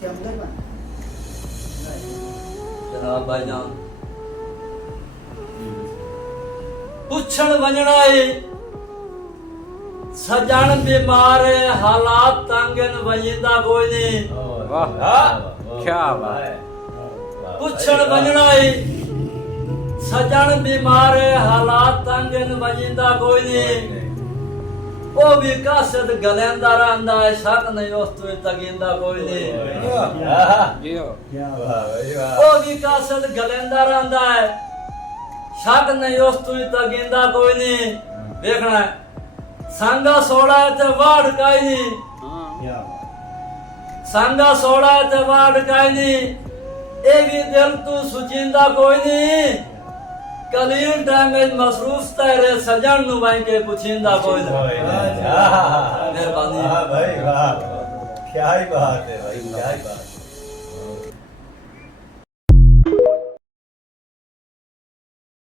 जनाब भाईजान पुछण वञणा है सजण बीमार हालात तंगन वजींदा कोई नहीं। वाह क्या बात। पुछण वञणा है सजण बीमार हालात तंगन वजींदा कोई नहीं। ओ भी कासद गलेंदा रहंदा है शक नहीं उस तो तगींदा कोई नहीं। ओ भी कासद गलेंदा रहंदा है शक नहीं उस तो तगींदा कोई नहीं। देखना है संगा सोड़ा है ते वाड़ काई नहीं। संगा सोड़ा है ते वाड़ काई नहीं। ए भी दिल तू सुचींदा कोई नहीं। कलील टाइम में मसरूफ तेरे सजन नु भाई के पुछींदा कोई नहीं। मेहरबानी। वाह भाई वाह, क्या ही बात है भाई, क्या ही बात।